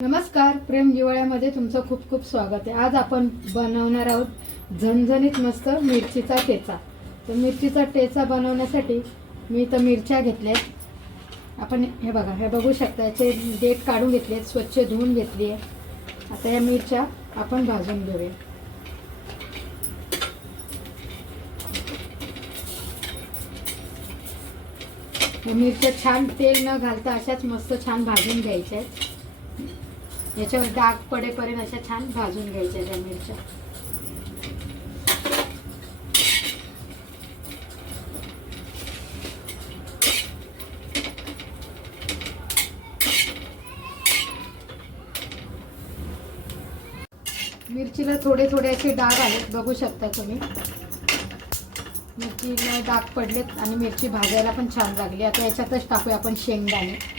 नमस्कार प्रेम जिवाळ्यामध्ये तुमचं खूप खूप स्वागत आहे. आज आपण बनवणार आहोत झणझणीत मस्त मिरचीचा ठेचा. तर मिरचीचा ठेचा बनवण्यासाठी मी तर मिरच्या घेतल्या आहेत. आपण हे बघा हे बघू शकता याचे डेट काढून घेतले आहेत स्वच्छ धुवून घेतली आहे. आता या मिरच्या आपण भाजून घेऊया. मिरच्या छान तेल न घालता अशाच मस्त छान भाजून घ्यायच्या आहेत. याच्यावर डाग पडेपर्यंत अशा छान भाजून घ्यायच्या त्या मिरच्या. मिरचीला थोडे थोडे असे डाग आहेत बघू शकता तुम्ही. मिरचीला डाग पडलेत आणि मिरची भाजायला पण छान लागली. आता याच्यातच टाकूया आपण शेंगदाणे.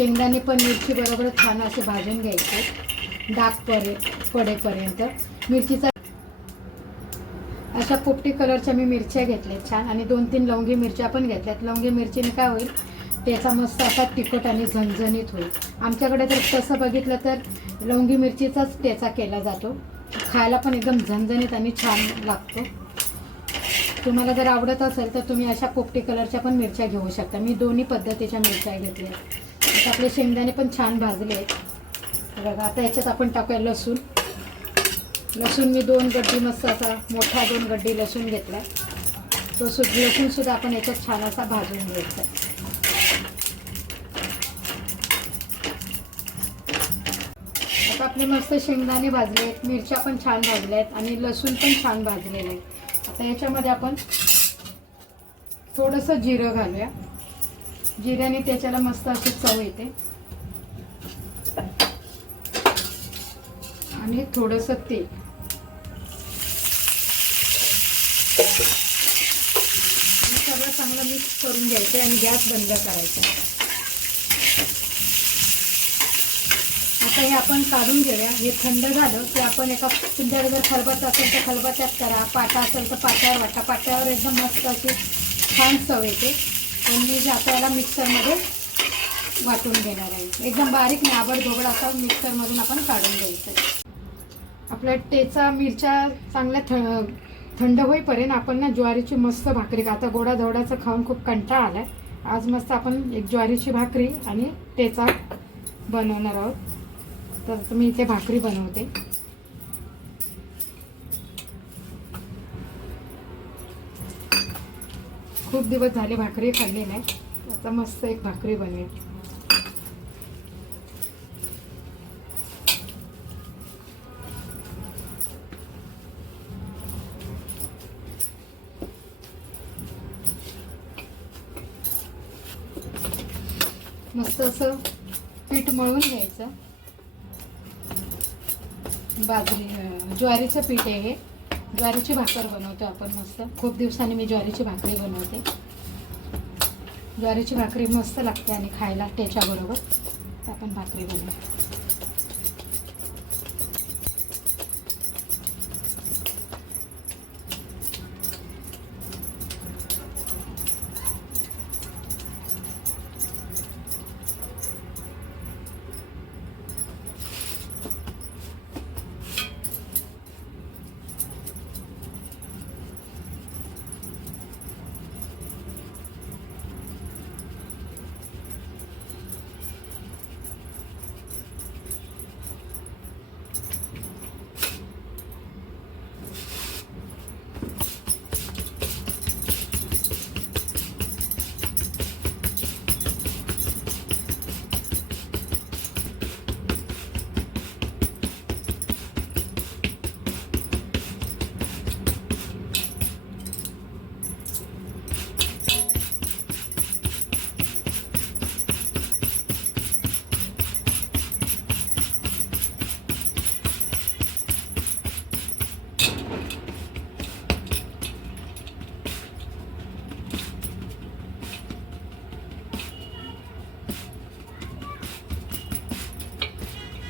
शेंगदाणे पण मिरची बरोबर छान असे भाजून घ्यायचे. डाग पडे पडेपर्यंत. मिरचीचा अशा पोपटी कलरच्या मी मिरच्या घेतल्यात छान. आणि दोन तीन लवंगी मिरच्या पण घेतल्यात. लवंगी मिरचीने काय होईल त्याचा मस्त असा तिखट आणि झणझणीत होईल. आमच्याकडे तर तसं बघितलं तर लवंगी मिरचीचाच त्याचा केला जातो. खायला पण एकदम झणझणीत आणि छान लागतो. तुम्हाला जर आवडत असेल तर तुम्ही अशा पोपटी कलरच्या पण मिरच्या घेऊ शकता. मी दोन्ही पद्धतीच्या मिरच्या घेतल्या. आता आपले शेंगदाणे पण छान भाजले आहेत. बघा आता याच्यात आपण टाकूया लसूण. लसूण मी दोन गड्डी मस्त असा मोठा दोन गड्डी लसूण घेतला तो सु लसूणसुद्धा आपण याच्यात छान असा भाजून घ्यायचा आता आपले मस्त शेंगदाणे भाजले आहेत मिरच्या पण छान भाजल्या आहेत आणि लसूण पण छान भाजलेलं आहे. आता याच्यामध्ये आपण थोडंसं जिरं घालूया. जिऱ्याने त्याच्याला मस्त अशी चव येते. आणि थोडंसं तेल. सगळं चांगलं मिक्स करून घ्यायचं आणि गॅस बंद करायचा. आता हे आपण काढून घेऊया. हे थंड झालं की आपण एका तुमच्याकडे जर खलबत्ता असेल तर खलबत्त्यात करा. पाटा असेल तर पाट्यावर वाटा. पाट्यावर एकदम मस्त अशी छान चव येते. मी आता मिक्सरमध्ये वाटून घेणार आहे. एकदम बारीक नाबड धोबड असा मिक्सरमधून आपण काढून घ्यायचं. आपल्या टेचा मिरच्या चांगल्या थ थंड होईपर्यंत आपण ना ज्वारीची मस्त भाकरी आता गोडा धोडाचं खाऊन खूप कंटाळा आलाय. आज मस्त आपण एक ज्वारीची भाकरी आणि टेचा बनवणार आहोत. तर मी इथे भाकरी बनवते. खूप दिवस झाले भाकरी खाल्ली नाही. आता मस्त एक भाकरी बनवेल मस्त असं पीठ मळून घ्यायचं. बाजरी ज्वारीचं पीठ आहे हे. ज्वारीची भाकर बनवतो आपण मस्त. खूप दिवसांनी मी ज्वारीची भाकरी बनवते. ज्वारीची भाकरी मस्त लागते आणि खायला त्याच्याबरोबर आपण भाकरी बनवतो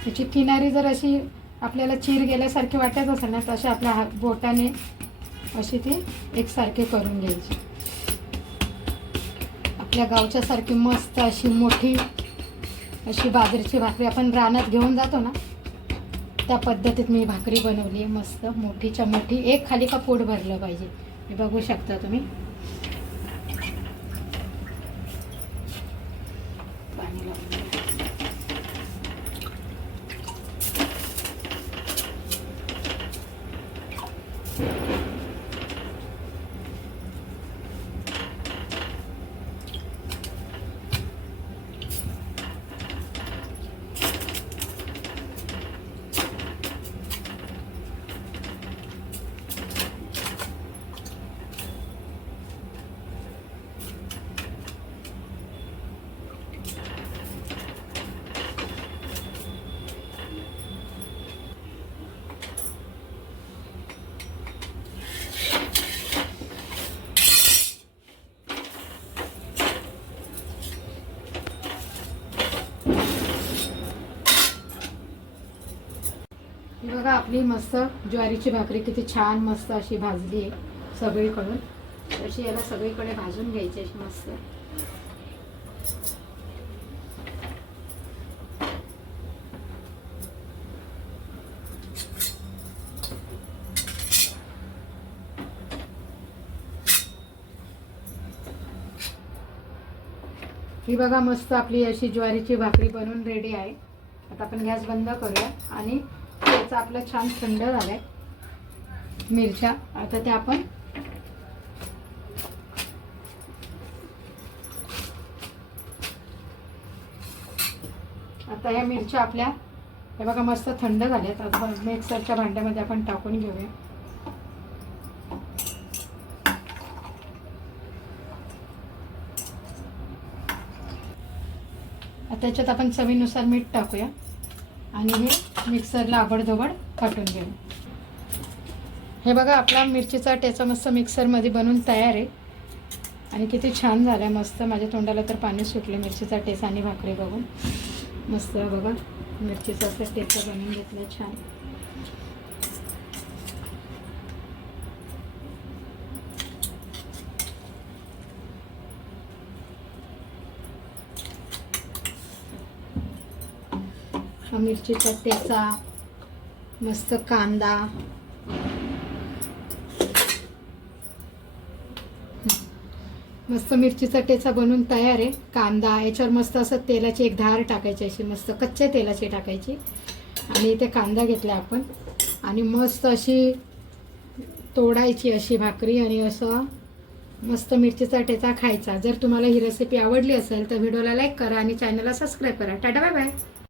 त्याची किनारी जर अशी आपल्याला चीर गेल्यासारखी वाटत असेल ना तर अशी आपल्या हात बोटाने अशी ती एकसारखी करून घ्यायची. आपल्या गावच्यासारखी मस्त अशी मोठी अशी बाजरीची भाकरी आपण रानात घेऊन जातो ना त्या पद्धतीत मी भाकरी बनवली आहे मस्त मोठीच्या मोठी एक खाली का पोट भरलं पाहिजे हे बघू शकता तुम्ही. बघा आपली मस्त ज्वारीची भाकरी किती छान मस्त अशी भाजली आहे सगळीकडून. अशी याला सगळीकडे भाजून घ्यायची अशी मस्त. ही बघा मस्त आपली अशी ज्वारीची भाकरी बनवून रेडी आहे. आता आपण गॅस बंद करूया आणि त्याचा आपलं छान थंड झालाय. मिरच्या. आता त्या आपण आता या मिरच्या आपल्या हे बघा मस्त थंड झाल्यात. आता मिक्सरच्या भांड्यामध्ये आपण टाकून घेऊया. आता त्याच्यात आपण चवीनुसार मीठ टाकूया. आणि हे मिक्सरला आबडधोबड फाटून घेऊ. हे बघा आपला मिरचीचा ठेचा मस्त मिक्सरमध्ये बनवून तयार आहे. आणि किती छान झाला आहे मस्त. माझ्या तोंडाला तर पाणी सुटले मिरचीचा ठेचा आणि भाकरी बघून. मस्त बघा मिरचीचा असं ठेचा बनवून घेतला छान. मिरचीचा ठेचा मस्त कांदा. मस्त मिरचीचा ठेचा बनवून तयार आहे. कांदा याच्यावर मस्त असं तेलाची एक धार टाकायची अशी मस्त कच्च्या तेलाची टाकायची. आणि इथे कांदा घेतला आपण. आणि मस्त अशी तोडायची अशी भाकरी आणि असं मस्त मिरचीचा ठेचा खायचा. जर तुम्हाला ही रेसिपी आवडली असेल तर व्हिडिओला लाईक करा आणि चॅनलला सबस्क्राईब करा. Tata bye bye